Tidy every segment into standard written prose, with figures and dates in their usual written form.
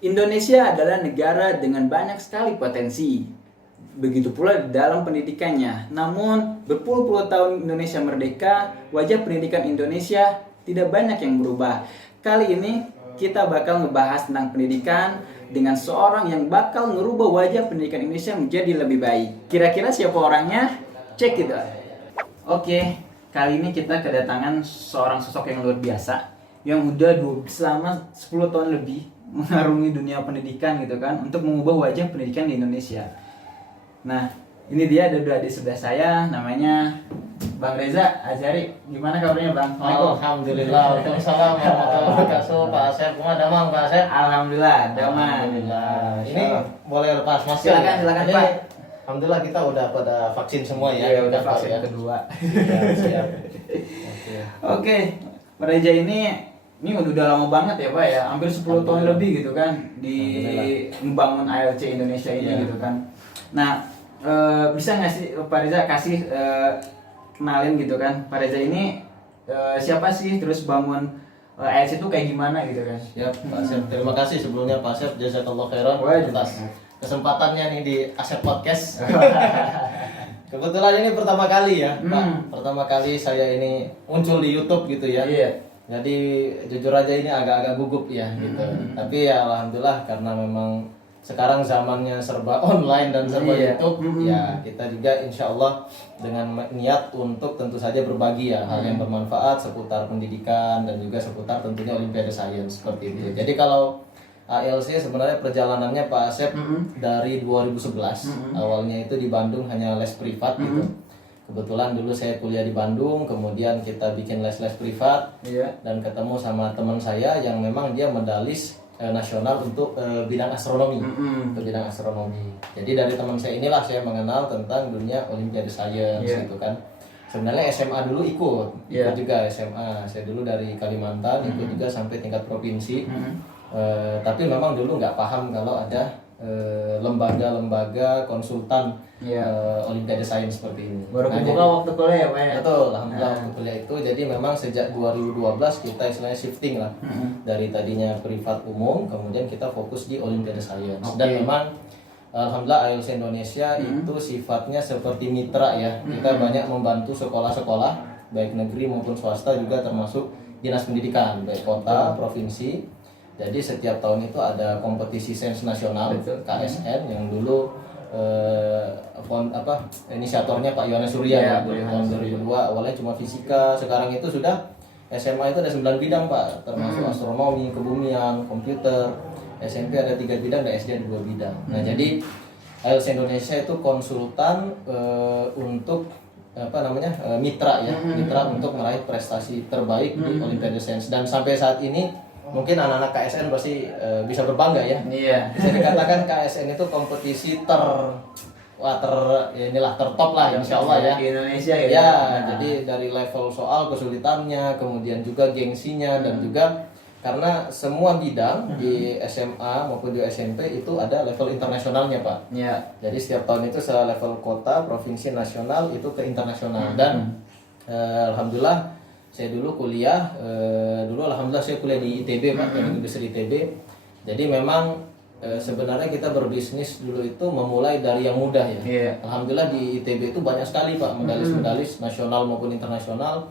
Indonesia adalah negara dengan banyak sekali potensi. Begitu pula di dalam pendidikannya. Namun, berpuluh-puluh tahun Indonesia merdeka, wajah pendidikan Indonesia tidak banyak yang berubah. Kali ini kita bakal ngebahas tentang pendidikan dengan seorang yang bakal ngerubah wajah pendidikan Indonesia menjadi lebih baik. Kira-kira siapa orangnya? Cek itu. Oke, kali ini kita kedatangan seorang sosok yang luar biasa yang udah selama 10 tahun lebih mengarungi dunia pendidikan gitu kan untuk mengubah wajah pendidikan di Indonesia. Nah, ini dia ada di sebelah saya, namanya Bang Reza Azhari. Gimana kabarnya, Bang? Alhamdulillah. Waalaikumsalam warahmatullahi wabarakatuh. Pak Asep, damang Pak Asep. Alhamdulillah, damang. Alhamdulillah. Ini boleh lepas masker. Silakan Ini, Pak. Alhamdulillah kita udah pada vaksin semua ya. Iya, udah Pak, vaksin ya. kedua. Siap. Oke, Pak Reza ini udah lama banget ya Pak ya, hampir 10 tahun lebih gitu kan di membangun ALC Indonesia ini gitu kan. Nah, bisa nggak sih Pak Reza kasih kenalin gitu kan, Pak Reza ini siapa sih, terus bangun ALC itu kayak gimana gitu kan? Siap, Pak Asep. Terima kasih sebelumnya Pak Asep, jazakallah khairan atas kesempatannya nih di Asep Podcast. Kebetulan ini pertama kali ya, Pak. Pertama kali saya ini muncul di YouTube gitu ya. Iya. Jadi jujur aja ini agak-agak gugup ya gitu. Tapi ya alhamdulillah karena memang sekarang zamannya serba online dan serba YouTube, ya kita juga insya Allah dengan niat untuk tentu saja berbagi ya hal yang bermanfaat seputar pendidikan dan juga seputar tentunya Olimpiade Science seperti itu. Jadi kalau ALC sebenarnya perjalanannya Pak Asep dari 2011, awalnya itu di Bandung hanya les privat gitu. Kebetulan dulu saya kuliah di Bandung, kemudian kita bikin les-les privat, dan ketemu sama teman saya yang memang dia medalis nasional untuk bidang astronomi, untuk bidang astronomi. Jadi dari teman saya inilah saya mengenal tentang dunia Olimpiade Science gitu kan. Sebenarnya SMA dulu ikut juga SMA. Saya dulu dari Kalimantan ikut juga sampai tingkat provinsi. Tapi memang dulu nggak paham kalau ada lembaga-lembaga konsultan Olimpiade Science seperti ini. Baru kebuka waktu kuliah ya Pak ya? Betul, alhamdulillah waktu kuliah itu. Jadi memang sejak 2012 kita istilahnya shifting lah dari tadinya privat umum, kemudian kita fokus di Olimpiade Science. Dan memang alhamdulillah ALC Indonesia itu sifatnya seperti mitra ya. Kita banyak membantu sekolah-sekolah baik negeri maupun swasta, juga termasuk dinas pendidikan baik kota, provinsi. Jadi setiap tahun itu ada kompetisi sains nasional KSN yang dulu inisiatornya Pak Yohanes Surya tahun 2002. Awalnya cuma fisika, sekarang itu sudah SMA itu ada 9 bidang Pak, termasuk astronomi, kebumian, komputer. SMP ada 3 bidang dan SD ada 2 bidang. Nah jadi ALC Indonesia itu konsultan untuk mitra ya, mitra untuk meraih prestasi terbaik di Olimpiade Science. Dan sampai saat ini mungkin anak-anak KSN pasti bisa berbangga ya. Iya. Bisa dikatakan KSN itu kompetisi tertop lah insya Allah ya. Di Indonesia ya. Ya, jadi dari level soal kesulitannya, kemudian juga gengsinya, dan juga karena semua bidang di SMA maupun di SMP itu ada level internasionalnya Pak. Iya. Jadi setiap tahun itu level kota, provinsi, nasional itu ke internasional. Dan alhamdulillah saya dulu kuliah, alhamdulillah saya kuliah di ITB Pak, Teknik Industri ITB. Jadi memang sebenarnya kita berbisnis dulu itu memulai dari yang mudah ya. Alhamdulillah di ITB itu banyak sekali Pak medalis nasional maupun internasional.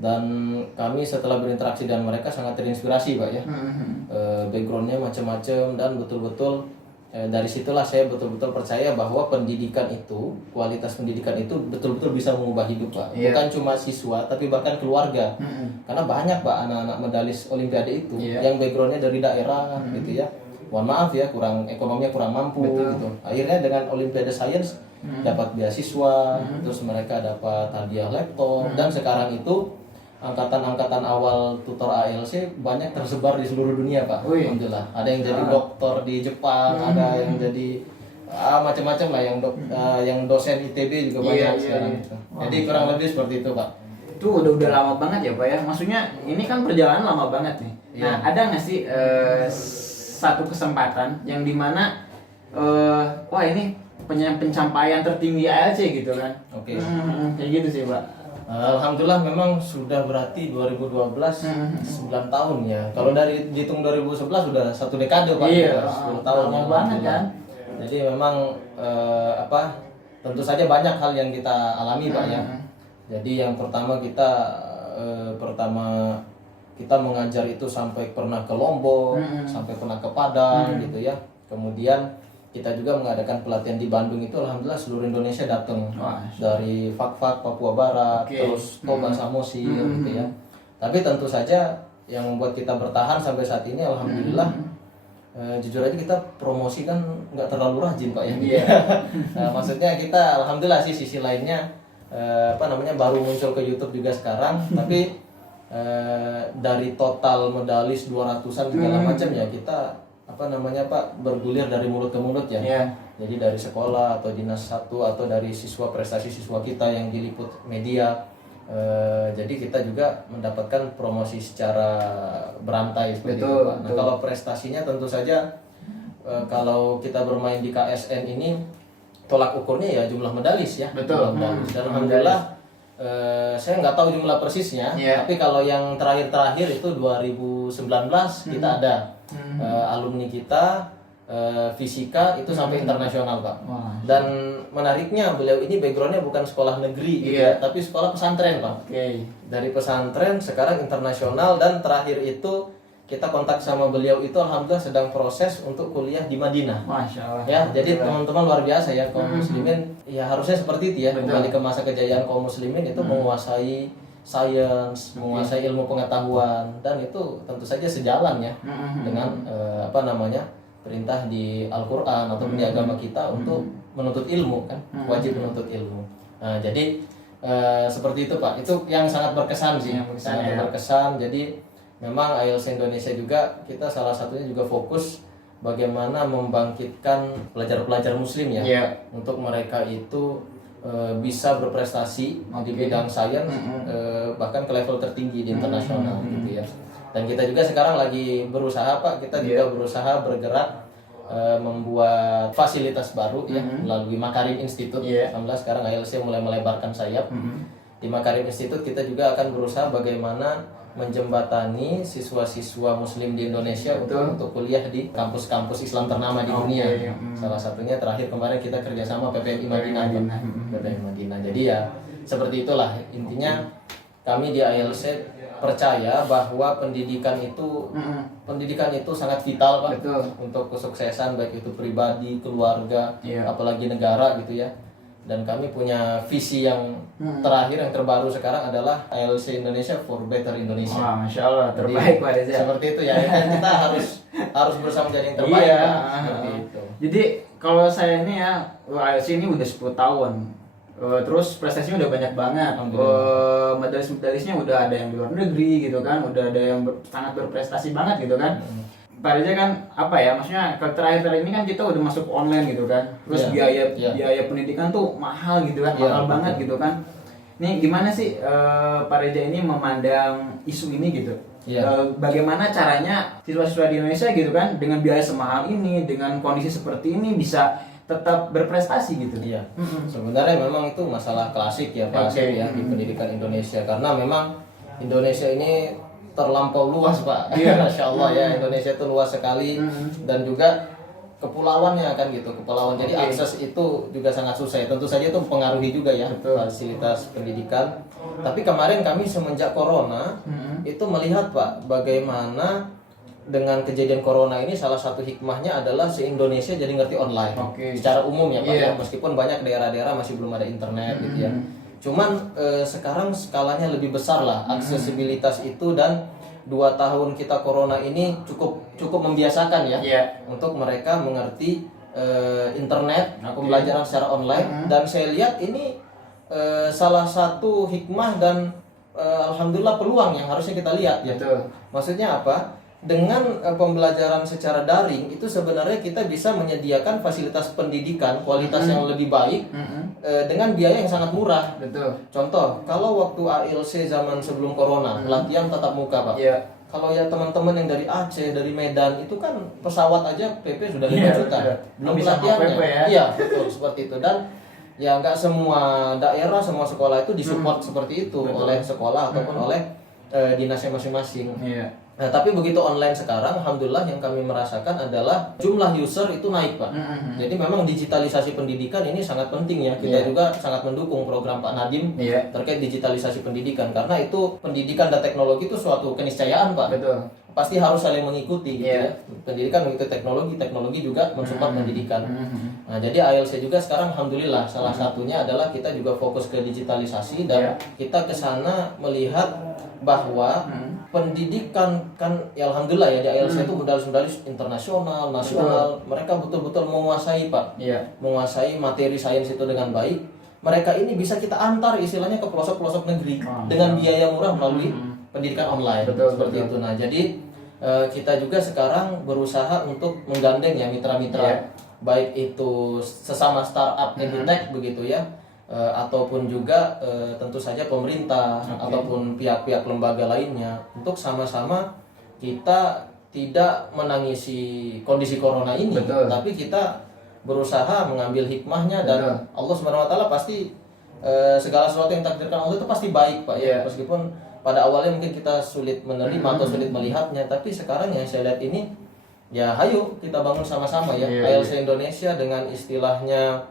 Dan kami setelah berinteraksi dengan mereka sangat terinspirasi Pak ya. Backgroundnya macam-macam, dan betul-betul dari situlah saya betul-betul percaya bahwa pendidikan itu, kualitas pendidikan itu betul-betul bisa mengubah hidup Pak. Bukan cuma siswa, tapi bahkan keluarga. Karena banyak Pak anak-anak medalis Olimpiade itu yang backgroundnya dari daerah gitu ya. Mohon maaf ya, ekonominya kurang mampu gitu. Akhirnya dengan Olimpiade Science dapat beasiswa, terus mereka dapat hadiah laptop, dan sekarang itu angkatan-angkatan awal tutor ALC banyak tersebar di seluruh dunia Pak. Alhamdulillah. Ada yang jadi dokter di Jepang, ada yang jadi macam-macam lah, yang dosen ITB juga banyak sekarang itu. Jadi kurang lebih seperti itu Pak. Itu udah lama banget ya Pak ya. Maksudnya ini kan perjalanan lama banget nih. Nah, ada nggak sih satu kesempatan yang dimana wah ini pencapaian tertinggi ALC gitu kan? Oke. Kayak gitu sih Pak. Alhamdulillah memang sudah berarti 2012 9 tahun ya. Kalau dari dihitung 2011 sudah 1 dekade Pak. Iya, 10 tahun lama ya, banget alhamdulillah. kan. Jadi memang tentu saja banyak hal yang kita alami Pak ya. Jadi yang pertama kita mengajar itu sampai pernah ke Lombok, sampai pernah ke Padang gitu ya. Kemudian kita juga mengadakan pelatihan di Bandung itu alhamdulillah seluruh Indonesia datang. Dari Fak-Fak, Papua Barat, terus Toba Samosir gitu ya. Tapi tentu saja yang membuat kita bertahan sampai saat ini alhamdulillah jujur aja kita promosi kan nggak terlalu rajin Pak ya. Nah, maksudnya kita alhamdulillah sih sisi lainnya baru muncul ke YouTube juga sekarang tapi dari total medalis 200-an segala macam ya kita Pak bergulir dari mulut ke mulut ya. Jadi dari sekolah atau dinas satu atau dari prestasi siswa kita yang diliput media. Jadi kita juga mendapatkan promosi secara berantai seperti itu Pak. Nah, kalau prestasinya tentu saja kalau kita bermain di KSN ini tolak ukurnya ya jumlah medalis ya. Jumlah medalis. Dan alhamdulillah saya nggak tahu jumlah persisnya, tapi kalau yang terakhir itu 2019 kita ada alumni kita fisika itu sampai internasional Pak. Dan menariknya beliau ini backgroundnya bukan sekolah negeri gitu ya, tapi sekolah pesantren Pak. Dari pesantren sekarang internasional dan terakhir itu kita kontak sama beliau itu alhamdulillah sedang proses untuk kuliah di Madinah. Masya Allah. Ya, jadi teman-teman luar biasa ya kaum muslimin ya harusnya seperti itu ya. Kembali ke masa kejayaan kaum muslimin itu menguasai sains, menguasai ilmu pengetahuan dan itu tentu saja sejalan ya dengan perintah di Al-Qur'an atau di agama kita untuk menuntut ilmu kan, wajib menuntut ilmu. Nah, jadi seperti itu Pak. Itu yang sangat berkesan sih, sangat berkesan. Jadi memang IELTS Indonesia juga kita salah satunya juga fokus bagaimana membangkitkan pelajar-pelajar muslim ya untuk mereka itu bisa berprestasi di bidang sains bahkan ke level tertinggi di internasional gitu ya. Dan kita juga sekarang lagi berusaha Pak, kita juga berusaha bergerak membuat fasilitas baru ya melalui Makarim Institute. Alhamdulillah sekarang IELTS mulai melebarkan sayap. Di Makarim Institute kita juga akan berusaha bagaimana menjembatani siswa-siswa muslim di Indonesia untuk kuliah di kampus-kampus Islam ternama di dunia. Salah satunya terakhir kemarin kita kerjasama PPMI Madinah. PPMI Madinah. Jadi ya seperti itulah intinya kami di IELTS percaya bahwa pendidikan itu sangat vital Pak untuk kesuksesan baik itu pribadi, keluarga, apalagi negara gitu ya. Dan kami punya visi yang terakhir yang terbaru sekarang adalah IELTS Indonesia for Better Indonesia. Wah, Masya Allah, terbaik Pak Reza. Seperti itu ya, kita harus bersama jadi yang terbaik. Seperti itu. Jadi kalau saya ini ya, IELTS ini udah 10 tahun. Terus prestasinya udah banyak banget. Medalis-medalisnya udah ada yang di luar negeri gitu kan, udah ada yang sangat berprestasi banget gitu kan. Pak Reza kan maksudnya terakhir ini kan kita udah masuk online gitu kan, terus biaya pendidikan tuh mahal gitu kan, mahal banget gitu kan. Ini gimana sih Pak Reza ini memandang isu ini gitu? Bagaimana caranya siswa-siswa di Indonesia gitu kan dengan biaya semahal ini, dengan kondisi seperti ini bisa tetap berprestasi gitu? Sebenarnya memang itu masalah klasik ya Pak ya di pendidikan Indonesia karena memang Indonesia ini terlampau luas Pak. Masya Allah ya, Indonesia itu luas sekali dan juga kepulauannya kan gitu, kepulauan. Jadi akses itu juga sangat susah ya. Tentu saja itu mempengaruhi juga ya fasilitas pendidikan. Tapi kemarin kami semenjak corona itu melihat Pak bagaimana dengan kejadian corona ini salah satu hikmahnya adalah se-Indonesia jadi ngerti online secara umum ya Pak ya. Meskipun banyak daerah-daerah masih belum ada internet gitu ya. Cuman sekarang skalanya lebih besar lah aksesibilitas itu dan 2 tahun kita corona ini cukup membiasakan ya untuk mereka mengerti internet, pembelajaran secara online dan saya lihat ini salah satu hikmah dan alhamdulillah peluang yang harusnya kita lihat ya. Maksudnya apa? Dengan pembelajaran secara daring itu sebenarnya kita bisa menyediakan fasilitas pendidikan kualitas yang lebih baik dengan biaya yang sangat murah. Contoh, kalau waktu IELTS zaman sebelum corona, pelatihan tatap muka Pak. Kalau ya teman-teman yang dari Aceh, dari Medan itu kan pesawat aja PP sudah 5 juta. Belum pelatihannya. Iya, betul seperti itu. Dan ya nggak semua daerah, semua sekolah itu disupport seperti itu oleh sekolah ataupun oleh dinasnya masing-masing. Iya. Nah, tapi begitu online sekarang, alhamdulillah yang kami merasakan adalah jumlah user itu naik, Pak. Jadi memang digitalisasi pendidikan ini sangat penting ya. Kita juga sangat mendukung program Pak Nadiem terkait digitalisasi pendidikan, karena itu pendidikan dan teknologi itu suatu keniscayaan, Pak. Betul. Pasti harus saling mengikuti gitu ya. Pendidikan mengikuti teknologi, teknologi juga mensupport pendidikan. Nah, jadi IELTS juga sekarang alhamdulillah salah satunya adalah kita juga fokus ke digitalisasi dan kita ke sana melihat bahwa pendidikan kan ya alhamdulillah ya di IELTS itu medalis-medalis internasional, nasional, mereka betul-betul menguasai, Pak. Menguasai materi sains itu dengan baik. Mereka ini bisa kita antar istilahnya ke pelosok-pelosok negeri dengan biaya murah melalui pendidikan online. Seperti itu. Nah, jadi kita juga sekarang berusaha untuk menggandeng ya mitra-mitra baik itu sesama startup edutech begitu ya. Ataupun juga tentu saja pemerintah ataupun pihak-pihak lembaga lainnya untuk sama-sama kita tidak menangisi kondisi corona ini, tapi kita berusaha mengambil hikmahnya dan Allah Subhanahu wa taala pasti segala sesuatu yang takdirkan Allah itu pasti baik, Pak ya. Meskipun pada awalnya mungkin kita sulit menerima atau sulit melihatnya, tapi sekarang yang saya lihat ini ya hayu kita bangun sama-sama ya. IELTS Indonesia dengan istilahnya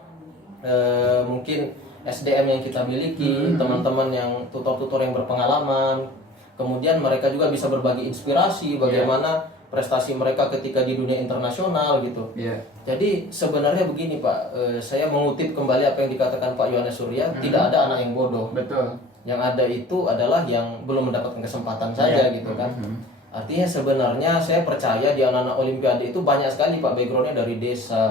mungkin SDM yang kita miliki, teman-teman yang tutor-tutor yang berpengalaman, kemudian mereka juga bisa berbagi inspirasi bagaimana prestasi mereka ketika di dunia internasional gitu. Jadi sebenarnya begini, Pak, saya mengutip kembali apa yang dikatakan Pak Yohanes Surya, tidak ada anak yang bodoh. Yang ada itu adalah yang belum mendapatkan kesempatan saja gitu kan. Artinya sebenarnya saya percaya di anak-anak Olimpiade itu banyak sekali, Pak, backgroundnya dari desa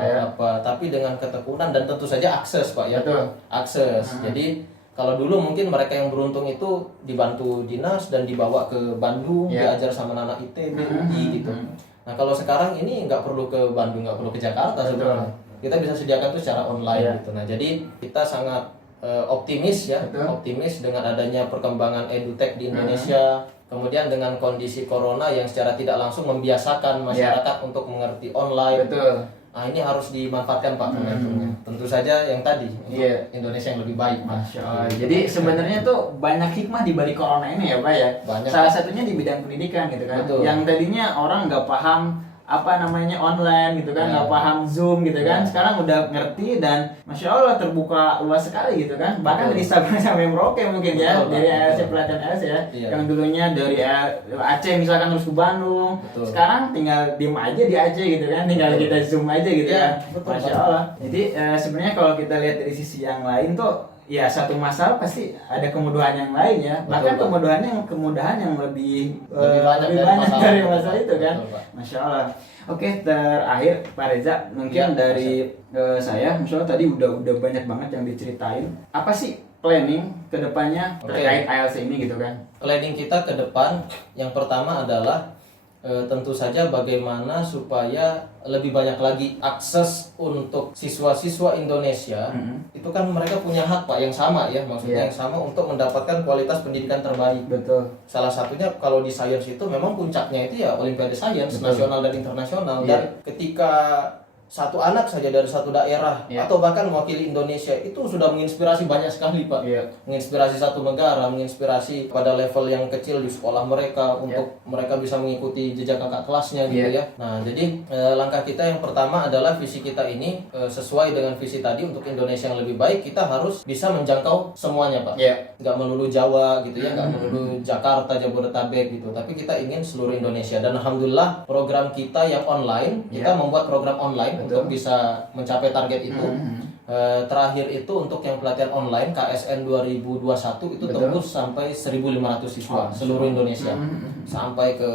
tapi dengan ketekunan dan tentu saja akses, Pak ya. Akses. Jadi kalau dulu mungkin mereka yang beruntung itu dibantu dinas dan dibawa ke Bandung, diajar sama anak ITB, UI gitu. Nah, kalau sekarang ini nggak perlu ke Bandung, nggak perlu ke Jakarta sebenarnya. Kita bisa sediakan itu secara online gitu. Nah, jadi kita sangat optimis ya, optimis dengan adanya perkembangan edutech di Indonesia. Kemudian dengan kondisi corona yang secara tidak langsung membiasakan masyarakat untuk mengerti online. Nah, ini harus dimanfaatkan, Pak, momentumnya. Tentu saja yang tadi untuk Indonesia yang lebih baik, Pak. Jadi sebenarnya tuh banyak hikmah di balik corona ini ya, Pak ya. Salah satunya di bidang pendidikan gitu kan. Yang tadinya orang nggak paham apa namanya online gitu kan, nggak paham Zoom gitu kan, sekarang udah ngerti dan Masya Allah terbuka luas sekali gitu kan. Bahkan di Instagram sampai Merauke mungkin ya, dari ALC pelatihan ALC ya, yang dulunya dari Aceh misalkan harus ke Bandung, sekarang tinggal diem aja di Aceh gitu kan, tinggal kita Zoom aja gitu kan. Masya Allah. Jadi sebenarnya kalau kita lihat dari sisi yang lain tuh ya satu masalah pasti ada kemudahan yang lain ya. Bahkan kemudahan yang lebih banyak dari masalah itu kan. Masya Allah. Oke, terakhir Pak Reza, mungkin dari saya, Masya Allah tadi udah banyak banget yang diceritain. Apa sih planning kedepannya terkait IELTS ini gitu kan? Planning kita ke depan yang pertama adalah tentu saja bagaimana supaya lebih banyak lagi akses untuk siswa-siswa Indonesia. Itu kan mereka punya hak, Pak, yang sama ya, maksudnya yang sama untuk mendapatkan kualitas pendidikan terbaik. Salah satunya kalau di sains itu memang puncaknya itu ya Olimpiade Sains nasional dan internasional. Dan ketika satu anak saja dari satu daerah atau bahkan mewakili Indonesia itu sudah menginspirasi banyak sekali, Pak. Menginspirasi satu negara, menginspirasi pada level yang kecil di sekolah mereka untuk mereka bisa mengikuti jejak kakak kelasnya gitu ya. Nah, jadi langkah kita yang pertama adalah visi kita ini sesuai dengan visi tadi untuk Indonesia yang lebih baik, kita harus bisa menjangkau semuanya, Pak. Nggak melulu Jawa gitu ya, nggak melulu Jakarta, Jabodetabek gitu, tapi kita ingin seluruh Indonesia. Dan alhamdulillah program kita yang online, kita membuat program online untuk bisa mencapai target itu. Terakhir itu untuk yang pelatihan online KSN 2021 itu tembus sampai 1.500 siswa seluruh Indonesia, sampai ke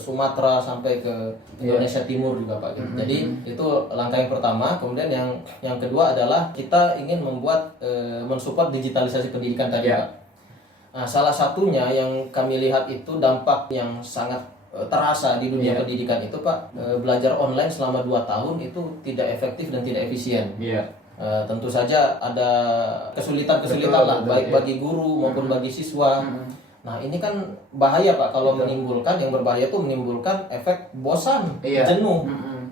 Sumatera, sampai ke Indonesia Timur juga, Pak. Jadi itu langkah yang pertama. Kemudian yang kedua adalah kita ingin membuat mensupport digitalisasi pendidikan tadi, Pak. Nah, salah satunya yang kami lihat itu dampak yang sangat terasa di dunia pendidikan itu, Pak, belajar online selama 2 tahun itu tidak efektif dan tidak efisien. Tentu saja ada kesulitan-kesulitan lah, baik bagi guru maupun bagi siswa. Nah, ini kan bahaya, Pak, kalau menimbulkan, yang berbahaya itu menimbulkan efek bosan, jenuh.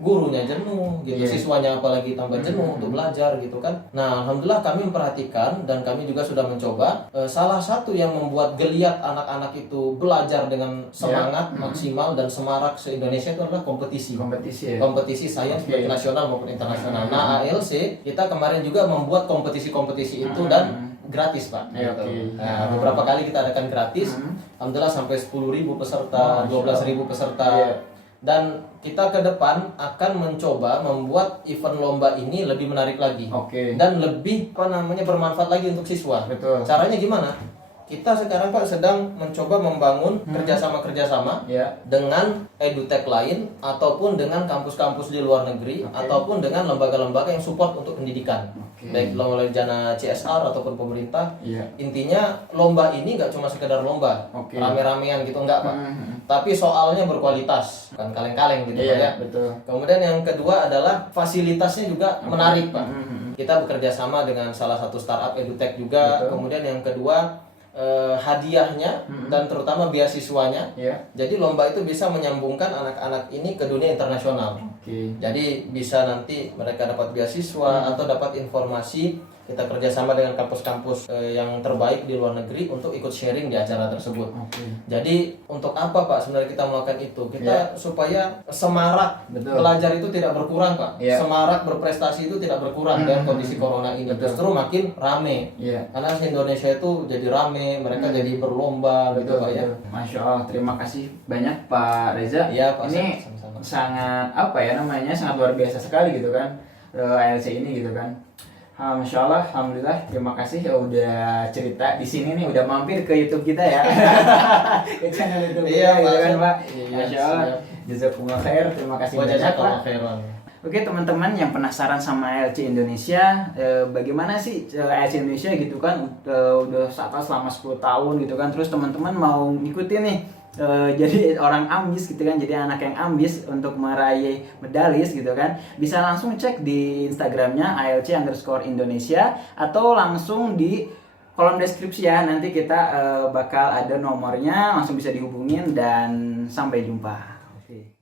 gurunya jenuh gitu, Iya. siswanya apalagi tambah jenuh untuk belajar gitu kan. Nah, alhamdulillah kami memperhatikan dan kami juga sudah mencoba. Salah satu yang membuat geliat anak-anak itu belajar dengan semangat maksimal dan semarak se-Indonesia itu adalah kompetisi. Kompetisi ya. Kompetisi sains baik nasional maupun internasional. Nah, ALC kita kemarin juga membuat kompetisi-kompetisi itu dan gratis Pak. Ya, Gitu. oke. Nah, beberapa kali kita adakan gratis. Alhamdulillah sampai 10.000 peserta, 12.000 peserta. Iya. Dan kita ke depan akan mencoba membuat event lomba ini lebih menarik lagi. Oke. Dan lebih bermanfaat lagi untuk siswa. Betul. Caranya gimana? Kita sekarang Pak sedang mencoba membangun kerjasama Ya. dengan edutech lain ataupun dengan kampus-kampus di luar negeri ataupun dengan lembaga-lembaga yang support untuk pendidikan. Oke. Baik melalui dana CSR ataupun pemerintah. Iya. Intinya lomba ini nggak cuma sekedar lomba, Oke. rame-ramean gitu enggak Pak. Tapi soalnya berkualitas, bukan kaleng-kaleng gitu Pak ya. Iya, betul. Kemudian yang kedua adalah fasilitasnya juga menarik Pak. Kita bekerja sama dengan salah satu startup edutech juga. Betul. Kemudian yang kedua hadiahnya dan terutama beasiswanya. Iya. Jadi lomba itu bisa menyambungkan anak-anak ini ke dunia internasional. Oke. Jadi bisa nanti mereka dapat beasiswa atau dapat informasi. Kita kerjasama dengan kampus-kampus yang terbaik di luar negeri untuk ikut sharing di acara tersebut. Oke. Jadi untuk apa Pak sebenarnya kita melakukan itu? Kita supaya semarak Betul. belajar itu tidak berkurang Pak. Iya. Semarak berprestasi itu tidak berkurang dengan kondisi corona ini. Betul. Justru makin rame. Iya. Karena Indonesia itu jadi rame, mereka jadi berlomba gitu Pak ya. Masya Allah, terima kasih banyak Pak Reza. Iya, Pak. Ini Sama-sama. sangat apa ya namanya, sangat luar biasa sekali gitu kan, ALC ini gitu kan. Masya Allah, alhamdulillah, terima kasih ya udah cerita di sini nih, udah mampir ke YouTube kita ya, ke channel YouTube Iya, kita gitu Pak. kan Pak. Iya, Masya Allah, siap. jazakumullah khair, terima kasih banyak Pak. Jazakallahu khairan. Oke teman-teman yang penasaran sama ALC Indonesia, bagaimana sih ALC Indonesia gitu kan, udah selama 10 tahun gitu kan, terus teman-teman mau ngikutin nih, jadi orang ambis gitu kan, jadi anak yang ambis untuk meraih medalis gitu kan, bisa langsung cek di Instagramnya ALC_Indonesia atau langsung di kolom deskripsi ya, nanti kita bakal ada nomornya, langsung bisa dihubungin dan sampai jumpa.